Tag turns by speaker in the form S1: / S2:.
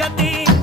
S1: acércate.